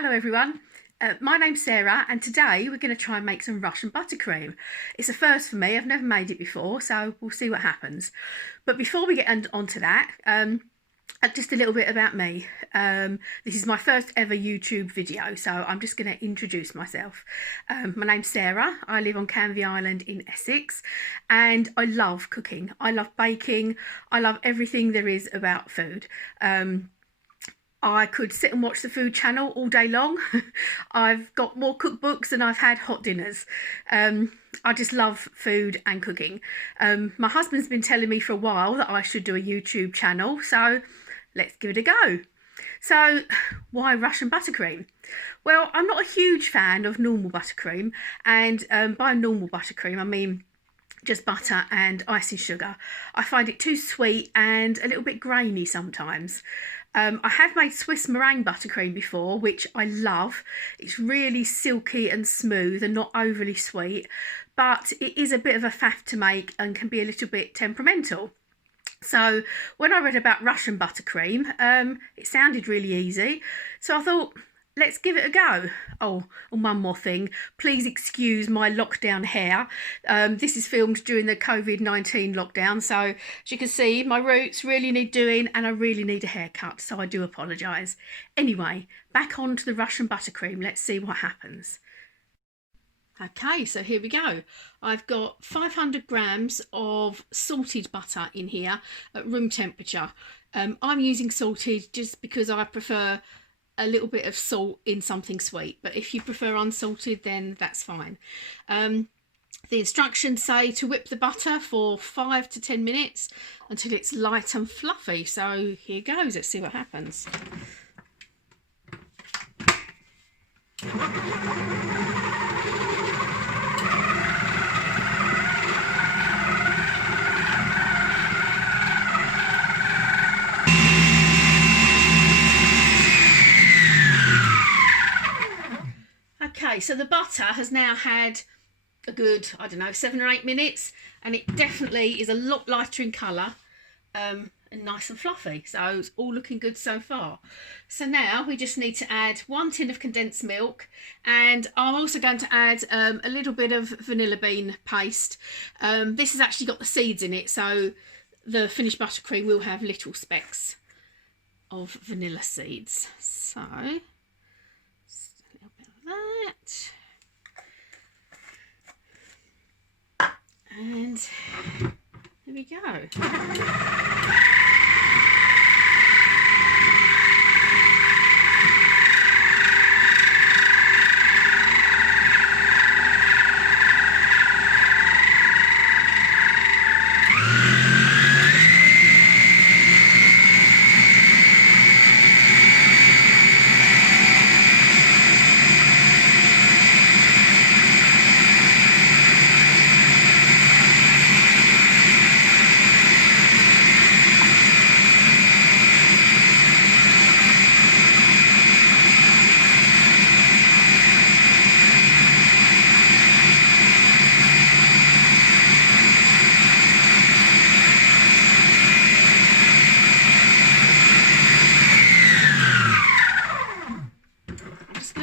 Hello everyone, my name's Sarah and today we're going to try and make some Russian buttercream. It's a first for me, I've never made it before, so we'll see what happens. But before we get onto that, just a little bit about me. This is my first ever YouTube video, so I'm just going to introduce myself. My name's Sarah, I live on Canvey Island in Essex and I love cooking. I love baking, I love everything there is about food. I could sit and watch the food channel all day long. I've got more cookbooks than I've had hot dinners. I just love food and cooking. My husband's been telling me for a while that I should do a YouTube channel, so let's give it a go. So why Russian buttercream? Well, I'm not a huge fan of normal buttercream, and by normal buttercream I mean just butter and icing sugar. I find it too sweet and a little bit grainy sometimes. I have made Swiss meringue buttercream before, which I love. It's really silky and smooth and not overly sweet, but it is a bit of a faff to make and can be a little bit temperamental. So when I read about Russian buttercream, it sounded really easy. So I thought, let's give it a go. Oh, and one more thing, please excuse my lockdown hair. This is filmed during the COVID-19 lockdown, so as you can see, my roots really need doing and I really need a haircut, so I do apologise. Anyway, back on to the Russian buttercream, let's see what happens. Okay, so here we go. I've got 500 grams of salted butter in here at room temperature. I'm using salted just because I prefer a little bit of salt in something sweet, but if you prefer unsalted then that's fine. The instructions say to whip the butter for 5 to 10 minutes until it's light and fluffy, so here goes, let's see what happens. Okay, so the butter has now had a good, I don't know, 7 or 8 minutes, and it definitely is a lot lighter in colour and nice and fluffy. So it's all looking good so far. So now we just need to add 1 tin of condensed milk, and I'm also going to add a little bit of vanilla bean paste. This has actually got the seeds in it, so the finished buttercream will have little specks of vanilla seeds. So that, and there we go.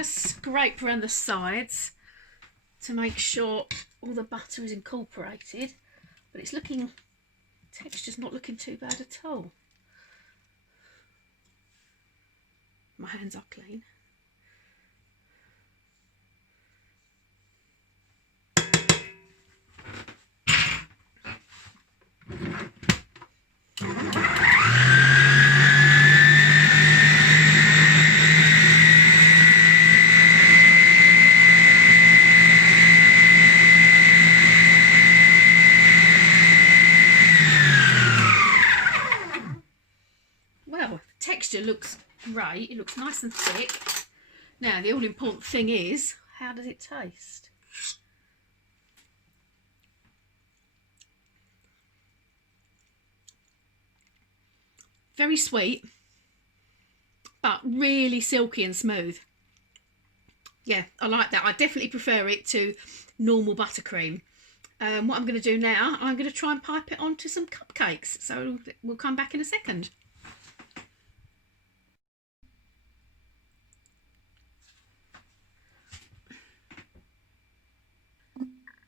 Scrape around the sides to make sure all the butter is incorporated, but it's looking, texture's not looking too bad at all. My hands are clean. Texture looks great, it looks nice and thick. Now the all important thing is, how does it taste? Very sweet, but really silky and smooth. Yeah, I like that. I definitely prefer it to normal buttercream. What I'm going to do now, I'm going to try and pipe it onto some cupcakes. So we'll come back in a second.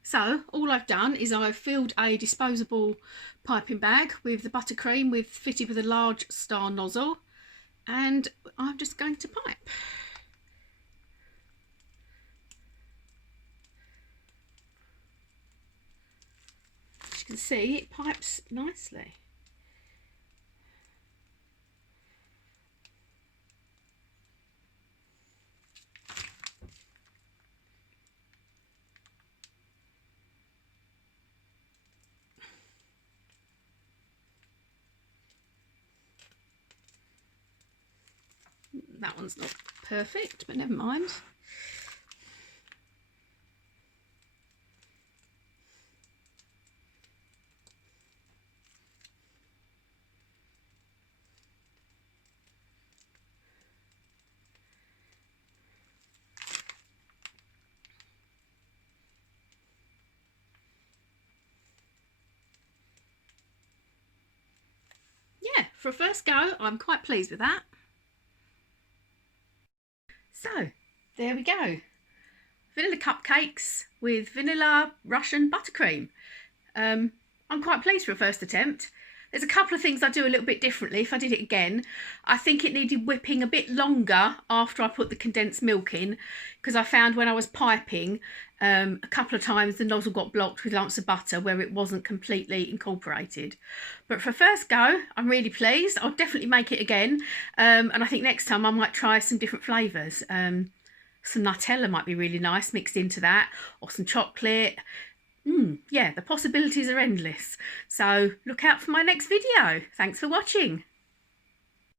So all I've done is I've filled a disposable piping bag with the buttercream fitted with a large star nozzle, and I'm just going to pipe. As you can see, it pipes nicely. That one's not perfect, but never mind. Yeah, for a first go, I'm quite pleased with that. So, there we go. Vanilla cupcakes with vanilla Russian buttercream. I'm quite pleased for a first attempt. There's a couple of things I'd do a little bit differently if I did it again. I think it needed whipping a bit longer after I put the condensed milk in, because I found when I was piping, a couple of times the nozzle got blocked with lumps of butter where it wasn't completely incorporated. But for first go, I'm really pleased. I'll definitely make it again. And I think next time I might try some different flavours. Some Nutella might be really nice mixed into that, or some chocolate. Yeah, the possibilities are endless. So look out for my next video. Thanks for watching.